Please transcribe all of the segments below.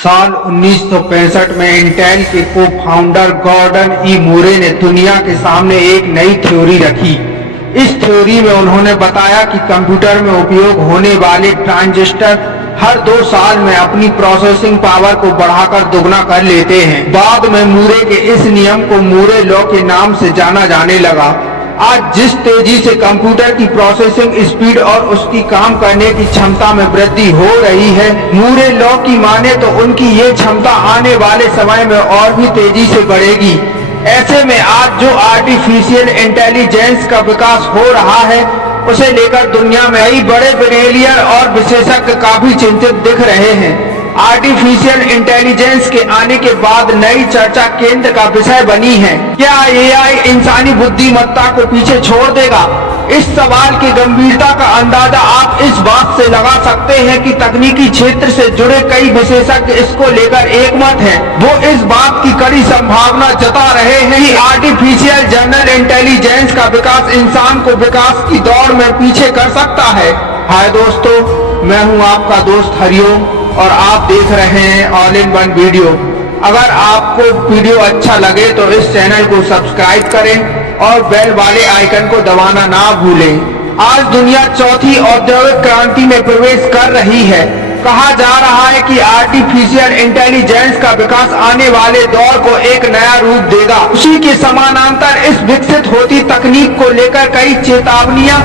साल 1965 में इंटेल के को फाउंडर गॉर्डन ई मूरे ने दुनिया के सामने एक नई थ्योरी रखी। इस थ्योरी में उन्होंने बताया कि कंप्यूटर में उपयोग होने वाले ट्रांजिस्टर हर 2 साल में अपनी प्रोसेसिंग पावर को बढ़ाकर दोगुना कर लेते हैं। बाद में मूरे के इस नियम को मूरे लॉ के नाम से जाना जाने लगा। आज जिस तेजी से कंप्यूटर की प्रोसेसिंग स्पीड और उसकी काम करने की क्षमता में वृद्धि हो रही है, मूरे लॉ की माने तो उनकी ये क्षमता आने वाले समय में और भी तेजी से बढ़ेगी। ऐसे में आज जो आर्टिफिशियल इंटेलिजेंस का विकास हो रहा है, उसे लेकर दुनिया में कई बड़े ब्रिलियंट और विशेषज्ञ काफी चिंतित दिख रहे हैं। आर्टिफिशियल इंटेलिजेंस के आने के बाद नई चर्चा केंद्र का विषय बनी है। क्या एआई इंसानी बुद्धिमत्ता को पीछे छोड़ देगा? इस सवाल की गंभीरता का अंदाजा आप इस बात से लगा सकते हैं कि तकनीकी क्षेत्र से जुड़े कई विशेषज्ञ इसको लेकर एकमत हैं। वो इस बात की कड़ी संभावना जता रहे हैं कि आर्टिफिशियल जनरल इंटेलिजेंस का विकास इंसान को विकास की दौड़ में पीछे कर सकता है। हाय दोस्तों, मैं हूँ आपका दोस्त हरिओम और आप देख रहे हैं ऑल इन वन वीडियो। अगर आपको वीडियो अच्छा लगे तो इस चैनल को सब्सक्राइब करें और बेल वाले आइकन को दबाना ना भूलें। आज दुनिया चौथी औद्योगिक क्रांति में प्रवेश कर रही है। कहा जा रहा है कि आर्टिफिशियल इंटेलिजेंस का विकास आने वाले दौर को एक नया रूप देगा। उसी के समानांतर इस विकसित होती तकनीक को लेकर कई चेतावनियां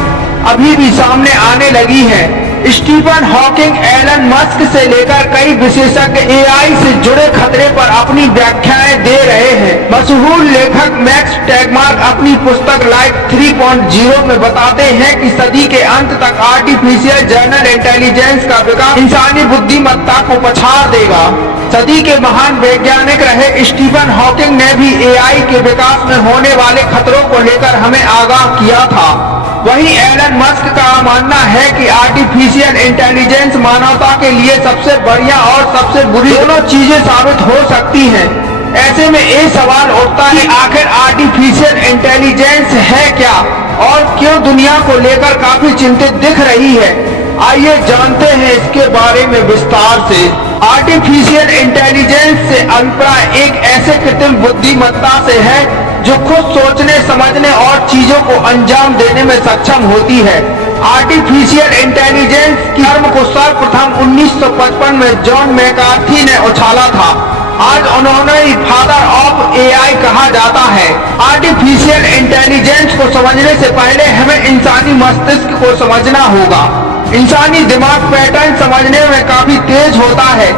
अभी भी सामने आने लगी हैं। स्टीफन हॉकिंग, एलन मस्क से लेकर कई विशेषज्ञ एआई से जुड़े खतरे पर अपनी व्याख्याएं दे रहे हैं। मशहूर लेखक मैक्स टैगमार्क अपनी पुस्तक लाइफ 3.0 में बताते हैं कि सदी के अंत तक आर्टिफिशियल जनरल इंटेलिजेंस का विकास इंसानी बुद्धिमत्ता को पछाड़ देगा। सदी के महान वैज्ञानिक रहे स्टीफन हॉकिंग ने भी एआई के विकास में होने वाले खतरों को लेकर हमें आगाह किया था। वहीं एलन मस्क का मानना है कि आर्टिफिशियल इंटेलिजेंस मानवता के लिए सबसे बढ़िया और सबसे बुरी दोनों चीजें साबित हो सकती हैं। ऐसे में ये सवाल उठता है, आखिर आर्टिफिशियल इंटेलिजेंस है क्या और क्यों दुनिया को लेकर काफी चिंतित दिख रही है। आइए जानते हैं इसके बारे में विस्तार से। आर्टिफिशियल इंटेलिजेंस से अभिप्राय एक ऐसे कृत्रिम बुद्धिमत्ता से है जो खुद सोचने, समझने और चीजों को अंजाम देने में सक्षम होती है। आर्टिफिशियल इंटेलिजेंस की टर्म को सर्वप्रथम 1955 में जॉन मैकार्थी ने उछाला था। आज उन्होंने फादर ऑफ एआई कहा जाता है। आर्टिफिशियल इंटेलिजेंस को समझने से पहले हमें इंसानी मस्तिष्क को समझना होगा। इंसानी दिमाग पैटर्न समझने में काफी तेज होता है।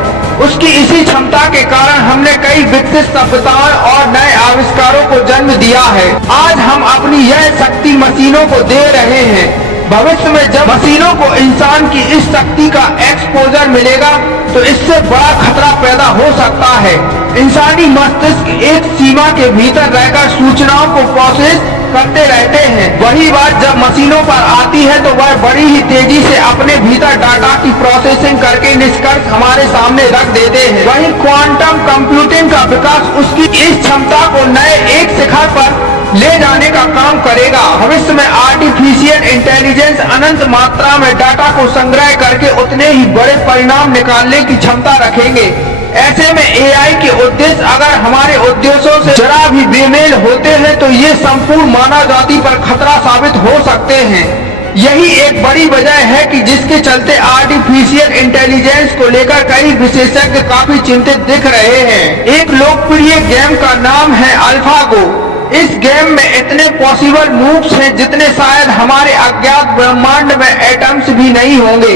उसकी इसी क्षमता के कारण हमने कई विकसित सभ्यताओं और नए आविष्कारों को जन्म दिया है। आज हम अपनी यह शक्ति मशीनों को दे रहे हैं। भविष्य में जब मशीनों को इंसान की इस शक्ति का एक्सपोजर मिलेगा तो इससे बड़ा खतरा पैदा हो सकता है। इंसानी मस्तिष्क एक सीमा के भीतर रहकर सूचनाओं को प्रोसेस करते रहते हैं। वही बात जब मशीनों पर आती है तो वह बड़ी ही तेजी से अपने भीतर डाटा की प्रोसेसिंग करके निष्कर्ष हमारे सामने रख देते हैं। वहीं क्वांटम कंप्यूटिंग का विकास उसकी इस क्षमता को नए एक शिखर पर ले जाने का काम करेगा। भविष्य में आर्टिफिशियल इंटेलिजेंस अनंत मात्रा में डाटा को संग्रह करके उतने ही बड़े परिणाम निकालने की क्षमता रखेंगे। ऐसे में एआई के उद्देश्य अगर हमारे उद्देश्यों से जरा भी बेमेल होते हैं तो ये संपूर्ण मानव जाति पर खतरा साबित हो सकते हैं। यही एक बड़ी वजह है कि जिसके चलते आर्टिफिशियल इंटेलिजेंस को लेकर कई विशेषज्ञ काफी चिंतित दिख रहे हैं। एक लोकप्रिय गेम का नाम है अल्फागो। इस गेम में इतने पॉसिबल मूव्स हैं जितने शायद हमारे अज्ञात ब्रह्मांड में एटम्स भी नहीं होंगे।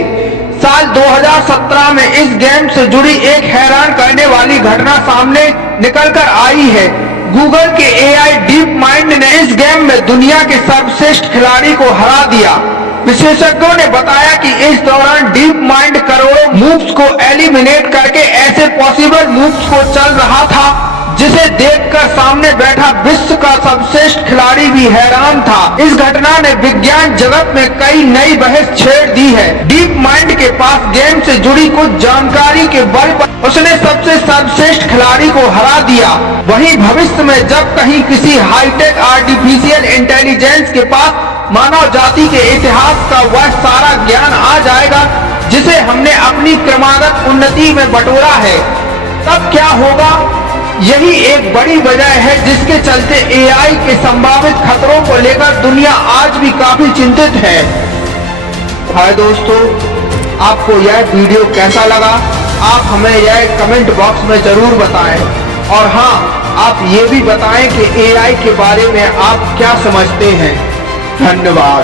साल 2017 में इस गेम से जुड़ी एक हैरान करने वाली घटना सामने निकलकर आई है। गूगल के एआई डीप माइंड ने इस गेम में दुनिया के सर्वश्रेष्ठ खिलाड़ी को हरा दिया। विशेषज्ञों ने बताया कि इस दौरान डीप माइंड करोड़ों मूव्स को एलिमिनेट करके ऐसे पॉसिबल मूव्स को चल रहा था जिसे देखकर सामने बैठा विश्व का सर्वश्रेष्ठ खिलाड़ी भी हैरान था। इस घटना ने विज्ञान जगत में कई नई बहस छेड़ दी है। डीप माइंड के पास गेम से जुड़ी कुछ जानकारी के बल पर उसने सबसे सर्वश्रेष्ठ खिलाड़ी को हरा दिया। वहीं भविष्य में जब कहीं किसी हाईटेक आर्टिफिशियल इंटेलिजेंस के पास मानव जाति के इतिहास का वह सारा ज्ञान आ जाएगा जिसे हमने अपनी क्रमागत उन्नति में बटोरा है, तब क्या होगा? यही एक बड़ी वजह है जिसके चलते एआई के संभावित खतरों को लेकर दुनिया आज भी काफी चिंतित है। हाय दोस्तों, आपको यह वीडियो कैसा लगा? आप हमें यह कमेंट बॉक्स में जरूर बताएं। और हाँ, आप ये भी बताएं कि एआई के बारे में आप क्या समझते हैं। धन्यवाद।